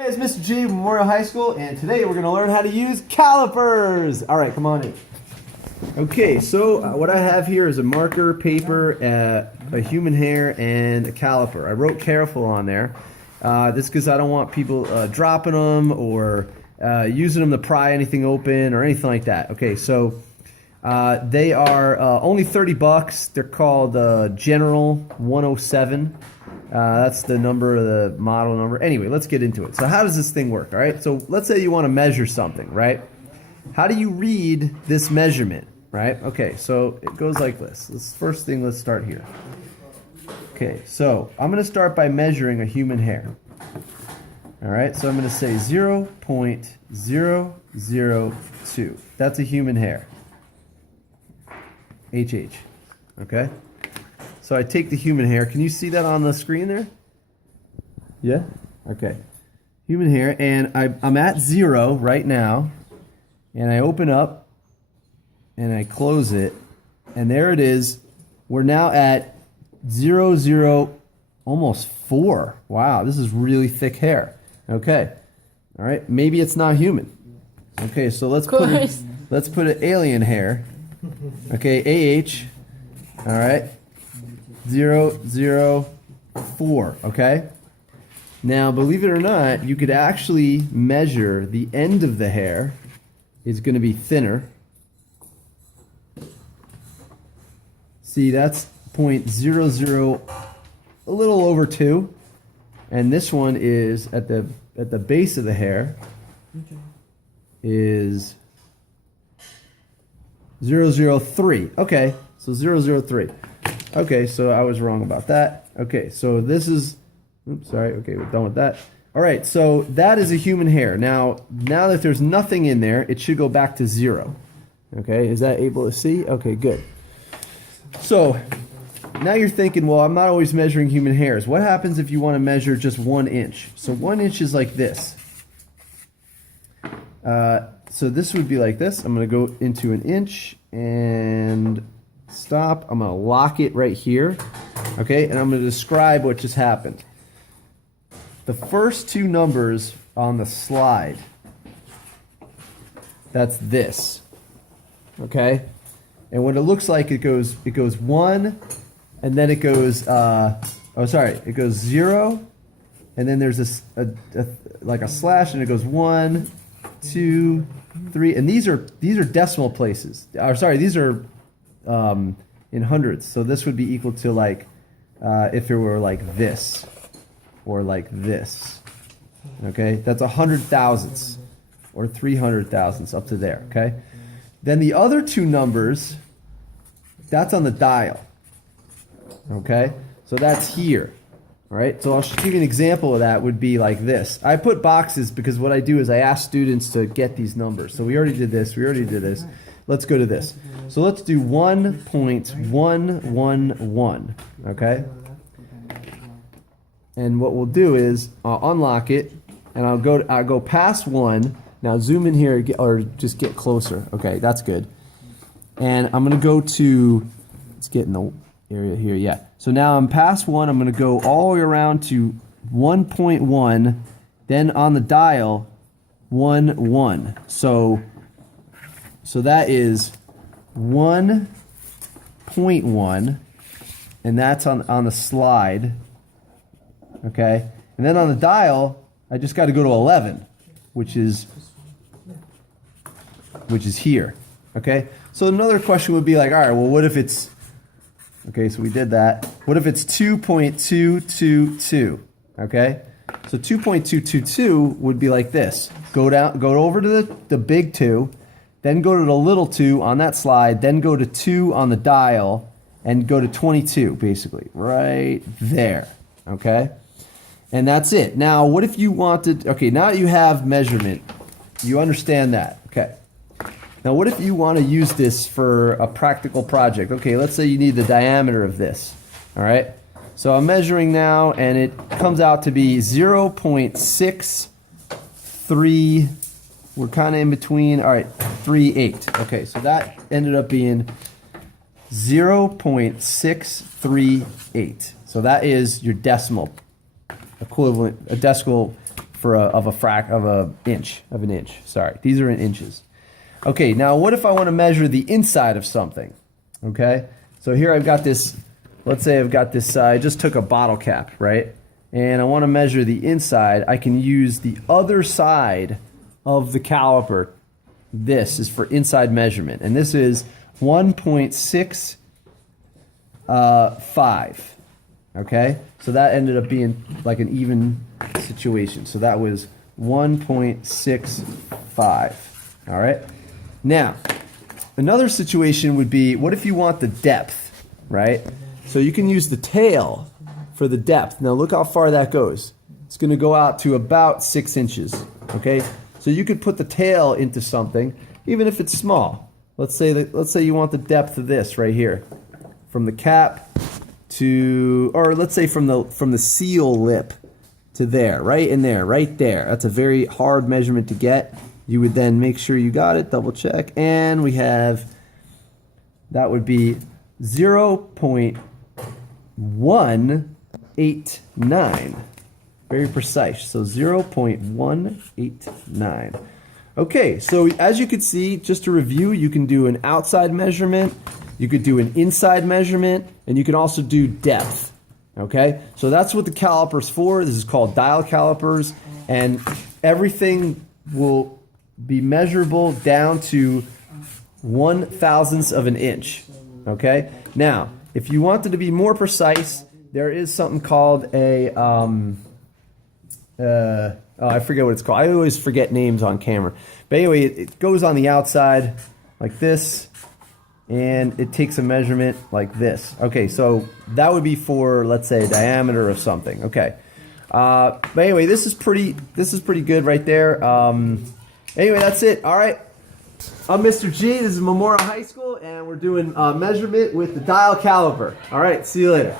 Hey, it's Mr. G from Memorial High School, and today we're going to learn how to use calipers. All right, come on in. Okay, so what I have here is a marker, paper, a human hair, and a caliper. I wrote careful on there. This because I don't want people dropping them or using them to pry anything open or anything like that. Okay, so they are only $30. They're called General 107. That's the number of the model number. Anyway, let's get into it. So how does this thing work, all right? So let's say you want to measure something, right? How do you read this measurement, right? Okay, so it goes like this. This first thing, let's start here. Okay, so I'm going to start by measuring a human hair. All right, so I'm going to say 0.002. That's a human hair. HH, okay? So I take the human hair. Can you see that on the screen there? Yeah? Okay. Human hair, and I'm at 0 right now, and I open up, and I close it, and there it is. We're now at 0, almost 4. Wow, this is really thick hair. Okay. All right, maybe it's not human. Okay, so let's put an alien hair. Okay, AH. All right. 0.004, okay? Now, believe it or not, you could actually measure the end of the hair is going to be thinner. See, that's 0.00, a little over 2. And this one is at the base of the hair is 0.003. Okay, so 0.003. Okay, so I was wrong about that. Okay, so this is, oops, sorry, okay, we're done with that. All right, so that is a human hair. Now that there's nothing in there, it should go back to 0. Okay, is that able to see? Okay, good. So now you're thinking, well, I'm not always measuring human hairs. What happens if you want to measure just 1 inch? So 1 inch is like this. So this would be like this. I'm going to go into an inch and stop. I'm going to lock it right here, okay, and I'm going to describe what just happened. The first 2 numbers on the slide, that's this, okay, and what it looks like, it goes 1, and then it goes it goes 0, and then there's like a slash, and it goes 1, 2, 3, and these are decimal places. These are in hundreds. So this would be equal to like if it were like this or like this. Okay, that's 100 thousandths or 300 thousandths up to there. Okay, then the other 2 numbers, that's on the dial. Okay, so that's here. All right, so I'll give you an example of that. Would be like this. I put boxes because what I do is I ask students to get these numbers. So we already did this. Let's go to this. So let's do 1.111, okay? And what we'll do is I'll unlock it, and I'll go past 1. Now zoom in here, or just get closer. Okay, that's good. And I'm going to go to, let's get in the area here, yeah. So now I'm past 1. I'm going to go all the way around to 1.1, then on the dial, 1.1. So that is 1.1, and that's on the slide, okay? And then on the dial, I just got to go to 11, which is here, okay? So another question would be like, all right, well, what if it's, okay, so we did that. What if it's 2.222, okay? So 2.222 would be like this. Go over to the big 2, then go to the little 2 on that slide, then go to 2 on the dial, and go to 22, basically, right there, okay? And that's it. Now, what if you wanted, okay, now that you have measurement, you understand that, okay. Now, what if you want to use this for a practical project? Okay, let's say you need the diameter of this, all right? So I'm measuring now, and it comes out to be 0.63, we're kind of in between, all right, 38. Okay, so that ended up being 0.638. So that is your decimal equivalent, a decimal of an inch. Sorry, these are in inches. Okay, now what if I want to measure the inside of something? Okay, so here I've got this. Let's say I've got this. I just took a bottle cap, right? And I want to measure the inside. I can use the other side of the caliper. This is for inside measurement, and this is 1.65. Okay, so that ended up being like an even situation. So that was 1.65. All right. Now, another situation would be, what if you want the depth, right? So you can use the tail for the depth. Now look how far that goes. It's going to go out to about 6 inches. Okay, so you could put the tail into something, even if it's small. Let's say you want the depth of this right here, from the cap to, or let's say from the seal lip to there, right in there, right there. That's a very hard measurement to get. You would then make sure you got it, double check, and we have, that would be 0.189. Very precise. So 0.189. Okay, so as you can see, just to review, you can do an outside measurement, you could do an inside measurement, and you can also do depth. Okay, so that's what the caliper's for. This is called dial calipers, and everything will be measurable down to 1/1000th of an inch. Okay, now if you wanted to be more precise, there is something called a I forget what it's called. I always forget names on camera. But anyway, it goes on the outside like this, and it takes a measurement like this. Okay, so that would be for, let's say, a diameter of something. Okay, but anyway, this is pretty good right there. Anyway, that's it. All right, I'm Mr. G. This is Memorial High School, and we're doing measurement with the dial caliper. All right, see you later.